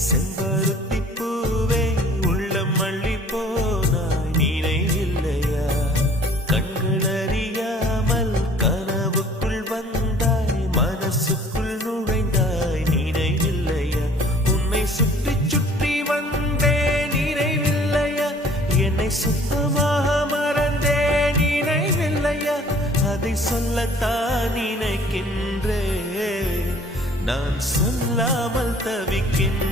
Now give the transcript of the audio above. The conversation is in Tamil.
செம்பருத்தி பூவே உள்ளம் மல்லி போனாய் நினைவில்லையா கண்கள் அறியாமல் கனவுக்குள் வந்தாய் மனசுக்குள் நுழைந்தாய் நினைவில்லையா உன்னை சுற்றி சுற்றி வந்தே நினைவில்லையா என்னை சுத்தமாக மறந்தே நினைவில்லையா அதை சொல்லத்தான் நினைக்கின்றேன் நான் சொல்லாமல் தவிக்கின்றேன்